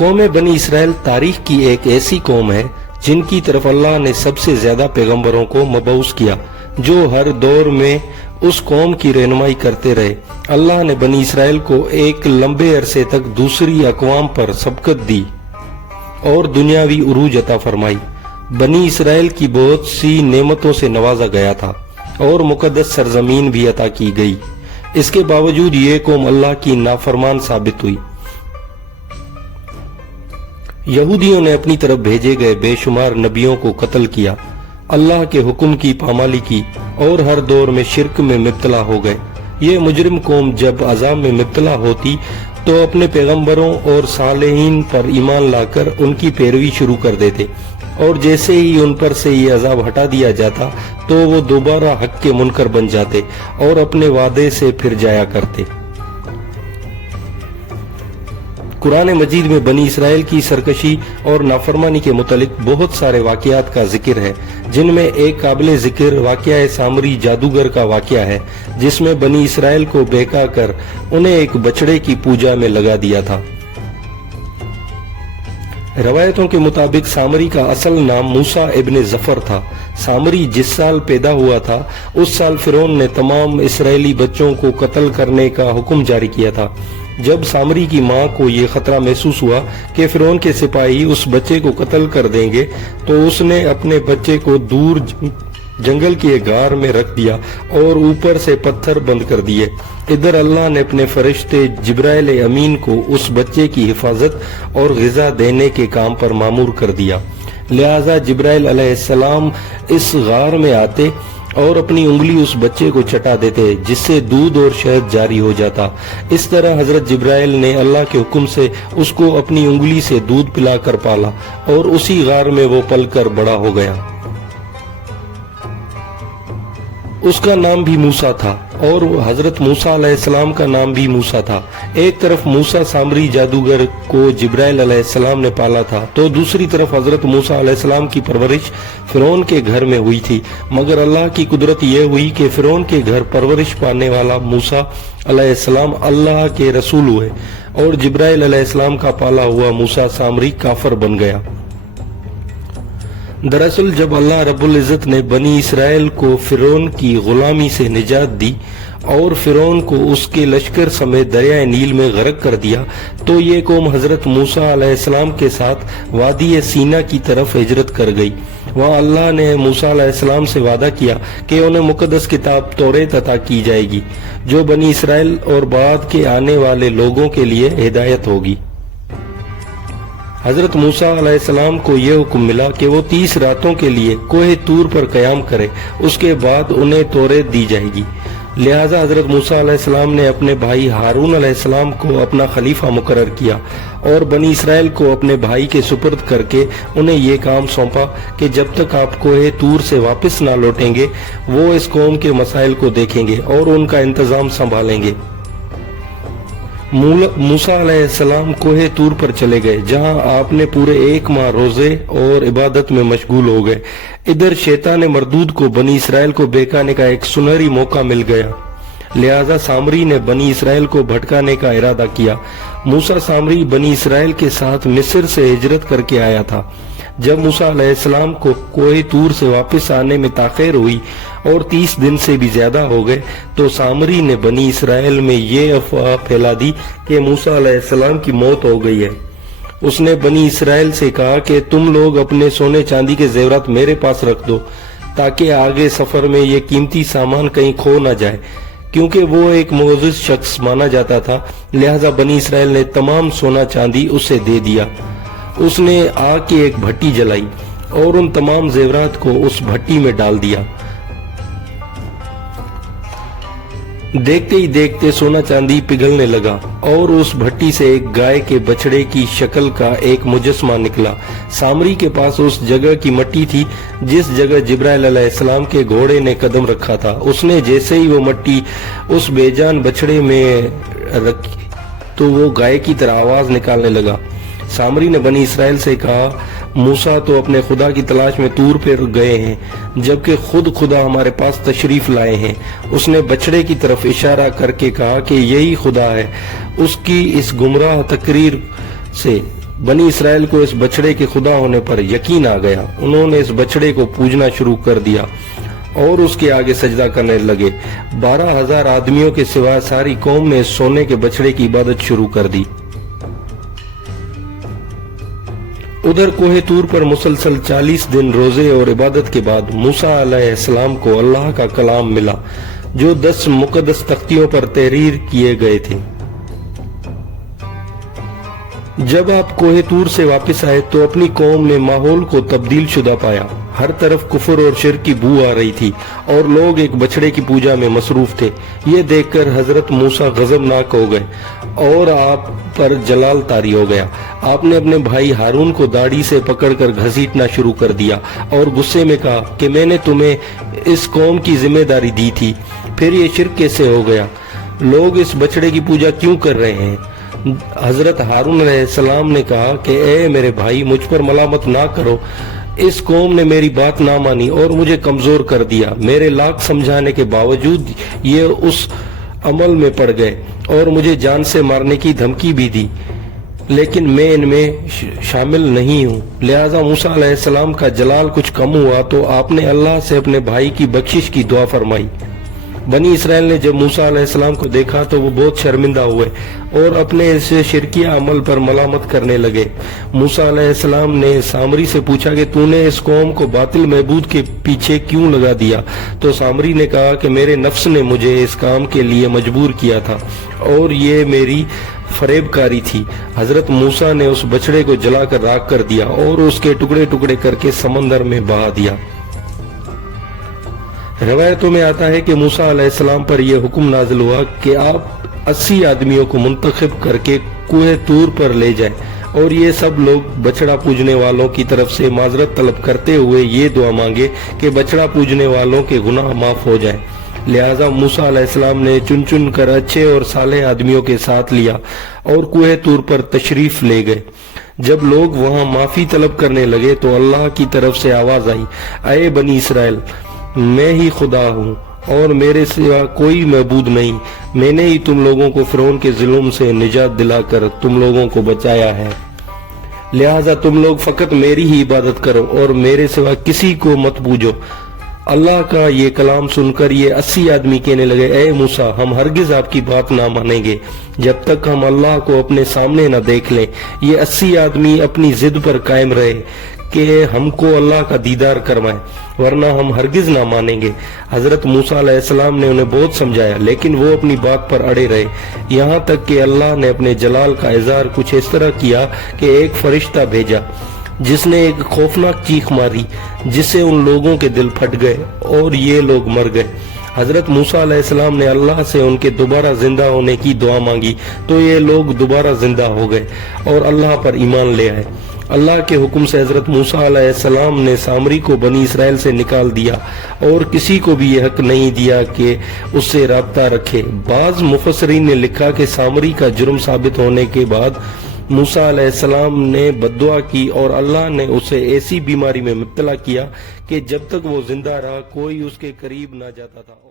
قوم بنی اسرائیل تاریخ کی ایک ایسی قوم ہے جن کی طرف اللہ نے سب سے زیادہ پیغمبروں کو مبعوث کیا، جو ہر دور میں اس قوم کی رہنمائی کرتے رہے۔ اللہ نے بنی اسرائیل کو ایک لمبے عرصے تک دوسری اقوام پر سبقت دی اور دنیاوی عروج عطا فرمائی۔ بنی اسرائیل کی بہت سی نعمتوں سے نوازا گیا تھا اور مقدس سرزمین بھی عطا کی گئی۔ اس کے باوجود یہ قوم اللہ کی نافرمان ثابت ہوئی۔ یہودیوں نے اپنی طرف بھیجے گئے بے شمار نبیوں کو قتل کیا، اللہ کے حکم کی پامالی کی اور ہر دور میں شرک میں مبتلا ہو گئے۔ یہ مجرم قوم جب عذاب میں مبتلا ہوتی تو اپنے پیغمبروں اور صالحین پر ایمان لا کر ان کی پیروی شروع کر دیتے، اور جیسے ہی ان پر سے یہ عذاب ہٹا دیا جاتا تو وہ دوبارہ حق کے منکر بن جاتے اور اپنے وعدے سے پھر جایا کرتے۔ قرآن مجید میں بنی اسرائیل کی سرکشی اور نافرمانی کے متعلق بہت سارے واقعات کا ذکر ہے، جن میں ایک قابل ذکر واقعہ سامری جادوگر کا واقعہ ہے، جس میں بنی اسرائیل کو بہکا کر انہیں ایک بچڑے کی پوجا میں لگا دیا تھا۔ روایتوں کے مطابق سامری کا اصل نام موسیٰ ابن ظفر تھا۔ سامری جس سال پیدا ہوا تھا اس سال فرعون نے تمام اسرائیلی بچوں کو قتل کرنے کا حکم جاری کیا تھا۔ جب سامری کی ماں کو یہ خطرہ محسوس ہوا کہ فرعون کے سپاہی اس بچے کو قتل کر دیں گے تو اس نے اپنے بچے کو دور جنگل کی ایک غار میں رکھ دیا اور اوپر سے پتھر بند کر دیے۔ ادھر اللہ نے اپنے فرشتے جبرائیل امین کو اس بچے کی حفاظت اور غذا دینے کے کام پر مامور کر دیا، لہذا جبرائیل علیہ السلام اس غار میں آتے اور اپنی انگلی اس بچے کو چٹا دیتے، جس سے دودھ اور شہد جاری ہو جاتا۔ اس طرح حضرت جبرائیل نے اللہ کے حکم سے اس کو اپنی انگلی سے دودھ پلا کر پالا اور اسی غار میں وہ پل کر بڑا ہو گیا۔ اس کا نام بھی موسیٰ تھا اور حضرت موسیٰ علیہ السلام کا نام بھی موسیٰ تھا۔ ایک طرف موسیٰ سامری جادوگر کو جبرائیل علیہ السلام نے پالا تھا تو دوسری طرف حضرت موسیٰ علیہ السلام کی پرورش فرعون کے گھر میں ہوئی تھی، مگر اللہ کی قدرت یہ ہوئی کہ فرعون کے گھر پرورش پانے والا موسیٰ علیہ السلام اللہ کے رسول ہوئے اور جبرائیل علیہ السلام کا پالا ہوا موسیٰ سامری کافر بن گیا۔ دراصل جب اللہ رب العزت نے بنی اسرائیل کو فرعون کی غلامی سے نجات دی اور فرعون کو اس کے لشکر سمیت دریائے نیل میں غرق کر دیا تو یہ قوم حضرت موسیٰ علیہ السلام کے ساتھ وادی سینا کی طرف ہجرت کر گئی۔ وہاں اللہ نے موسیٰ علیہ السلام سے وعدہ کیا کہ انہیں مقدس کتاب توریت عطا کی جائے گی، جو بنی اسرائیل اور بعد کے آنے والے لوگوں کے لیے ہدایت ہوگی۔ حضرت موسیٰ علیہ السلام کو یہ حکم ملا کہ وہ 30 راتوں کے لیے کوہ طور پر قیام کرے، اس کے بعد انہیں توریت دی جائے گی۔ لہٰذا حضرت موسیٰ علیہ السلام نے اپنے بھائی ہارون علیہ السلام کو اپنا خلیفہ مقرر کیا اور بنی اسرائیل کو اپنے بھائی کے سپرد کر کے انہیں یہ کام سونپا کہ جب تک آپ کوہ طور سے واپس نہ لوٹیں گے وہ اس قوم کے مسائل کو دیکھیں گے اور ان کا انتظام سنبھالیں گے۔ موسیٰ علیہ السلام کوہ طور پر چلے گئے، جہاں آپ نے پورے 1 ماہ روزے اور عبادت میں مشغول ہو گئے۔ ادھر شیطان مردود کو بنی اسرائیل کو بہکانے کا ایک سنہری موقع مل گیا، لہذا سامری نے بنی اسرائیل کو بھٹکانے کا ارادہ کیا۔ موسیٰ سامری بنی اسرائیل کے ساتھ مصر سے ہجرت کر کے آیا تھا۔ جب موسیٰ علیہ السلام کو کوہ طور سے واپس آنے میں تاخیر ہوئی اور 30 دن سے بھی زیادہ ہو گئے تو سامری نے بنی اسرائیل میں یہ افواہ پھیلا دی کہ موسیٰ علیہ السلام کی موت ہو گئی ہے۔ اس نے بنی اسرائیل سے کہا کہ تم لوگ اپنے سونے چاندی کے زیورات میرے پاس رکھ دو تاکہ آگے سفر میں یہ قیمتی سامان کہیں کھو نہ جائے، کیونکہ وہ ایک معزز شخص مانا جاتا تھا، لہذا بنی اسرائیل نے تمام سونا چاندی اسے دے دیا۔ اس نے آگ کی ایک بھٹی جلائی اور ان تمام زیورات کو اس بھٹی میں ڈال دیا۔ دیکھتے ہی دیکھتے سونا چاندی پگھلنے لگا اور اس بھٹی سے ایک گائے کے بچڑے کی شکل کا ایک مجسمہ نکلا۔ سامری کے پاس اس جگہ کی مٹی تھی جس جگہ جبرائیل علیہ السلام کے گھوڑے نے قدم رکھا تھا۔ اس نے جیسے ہی وہ مٹی اس بے جان بچڑے میں رکھی تو وہ گائے کی طرح آواز نکالنے لگا۔ سامری نے بنی اسرائیل سے کہا، موسیٰ تو اپنے خدا کی تلاش میں طور پر گئے ہیں، جبکہ خود خدا ہمارے پاس تشریف لائے ہیں۔ اس نے بچڑے کی طرف اشارہ کر کے کہا کہ یہی خدا ہے۔ اس کی اس گمراہ تقریر سے بنی اسرائیل کو اس بچڑے کے خدا ہونے پر یقین آ گیا۔ انہوں نے اس بچڑے کو پوجنا شروع کر دیا اور اس کے آگے سجدہ کرنے لگے۔ 12,000 آدمیوں کے سوا ساری قوم نے اس سونے کے بچڑے کی عبادت شروع کر دی۔ ادھر کوہ طور پر مسلسل 40 دن روزے اور عبادت کے بعد موسیٰ علیہ السلام کو اللہ کا کلام ملا جو 10 مقدس تختیوں پر تحریر کیے گئے تھے۔ جب آپ کوہ طور سے واپس آئے تو اپنی قوم نے ماحول کو تبدیل شدہ پایا۔ ہر طرف کفر اور شرک کی بو آ رہی تھی اور لوگ ایک بچڑے کی پوجا میں مصروف تھے۔ یہ دیکھ کر حضرت موسیٰ غضبناک ہو گئے اور آپ پر جلال طاری ہو گیا۔ آپ نے اپنے بھائی ہارون کو داڑھی سے پکڑ کر گھسیٹنا شروع کر دیا اور غصے میں کہا کہ میں نے تمہیں اس قوم کی ذمہ داری دی تھی، پھر یہ شرک کیسے ہو گیا؟ لوگ اس بچڑے کی پوجا کیوں کر رہے ہیں؟ حضرت ہارون علیہ السلام نے کہا کہ اے میرے بھائی، مجھ پر ملامت نہ کرو۔ اس قوم نے میری بات نہ مانی اور مجھے کمزور کر دیا۔ میرے لاکھ سمجھانے کے باوجود یہ اس عمل میں پڑ گئے اور مجھے جان سے مارنے کی دھمکی بھی دی، لیکن میں ان میں شامل نہیں ہوں۔ لہٰذا موسیٰ علیہ السلام کا جلال کچھ کم ہوا تو آپ نے اللہ سے اپنے بھائی کی بخشش کی دعا فرمائی۔ بنی اسرائیل نے جب موسیٰ علیہ السلام کو دیکھا تو وہ بہت شرمندہ ہوئے اور اپنے اس شرکیہ عمل پر ملامت کرنے لگے۔ موسیٰ علیہ السلام نے سامری سے پوچھا کہ تو نے اس قوم کو باطل معبود کے پیچھے کیوں لگا دیا؟ تو سامری نے کہا کہ میرے نفس نے مجھے اس کام کے لیے مجبور کیا تھا اور یہ میری فریب کاری تھی۔ حضرت موسیٰ نے اس بچڑے کو جلا کر راکھ کر دیا اور اس کے ٹکڑے ٹکڑے کر کے سمندر میں بہا دیا۔ روایتوں میں آتا ہے کہ موسیٰ علیہ السلام پر یہ حکم نازل ہوا کہ آپ 80 آدمیوں کو منتخب کر کے کوہ طور پر لے جائیں اور یہ سب لوگ بچڑا پوجنے والوں کی طرف سے معذرت طلب کرتے ہوئے یہ دعا مانگے کہ بچڑا پوجنے والوں کے گناہ معاف ہو جائیں۔ لہٰذا موسیٰ علیہ السلام نے چن چن کر اچھے اور صالح آدمیوں کے ساتھ لیا اور کوہ طور پر تشریف لے گئے۔ جب لوگ وہاں معافی طلب کرنے لگے تو اللہ کی طرف سے آواز آئی، اے بنی اسرائیل، میں ہی خدا ہوں اور میرے سوا کوئی معبود نہیں۔ میں نے ہی تم لوگوں کو فرعون کے ظلم سے نجات دلا کر تم لوگوں کو بچایا ہے، لہٰذا تم لوگ فقط میری ہی عبادت کرو اور میرے سوا کسی کو مت پوجو۔ اللہ کا یہ کلام سن کر یہ 80 آدمی کہنے لگے، اے موسیٰ، ہم ہرگز آپ کی بات نہ مانیں گے جب تک ہم اللہ کو اپنے سامنے نہ دیکھ لیں۔ یہ 80 آدمی اپنی ضد پر قائم رہے کہ ہم کو اللہ کا دیدار کروائیں، ورنہ ہم ہرگز نہ مانیں گے۔ حضرت موسیٰ علیہ السلام نے انہیں بہت سمجھایا لیکن وہ اپنی بات پر اڑے رہے، یہاں تک کہ اللہ نے اپنے جلال کا اظہار کچھ اس طرح کیا کہ ایک فرشتہ بھیجا جس نے ایک خوفناک چیخ ماری جس سے ان لوگوں کے دل پھٹ گئے اور یہ لوگ مر گئے۔ حضرت موسیٰ علیہ السلام نے اللہ سے ان کے دوبارہ زندہ ہونے کی دعا مانگی تو یہ لوگ دوبارہ زندہ ہو گئے اور اللہ پر ایمان لے آئے۔ اللہ کے حکم سے حضرت موسیٰ علیہ السلام نے سامری کو بنی اسرائیل سے نکال دیا اور کسی کو بھی یہ حق نہیں دیا کہ اس سے رابطہ رکھے۔ بعض مفسرین نے لکھا کہ سامری کا جرم ثابت ہونے کے بعد موسیٰ علیہ السلام نے بددعا کی اور اللہ نے اسے ایسی بیماری میں مبتلا کیا کہ جب تک وہ زندہ رہا کوئی اس کے قریب نہ جاتا تھا۔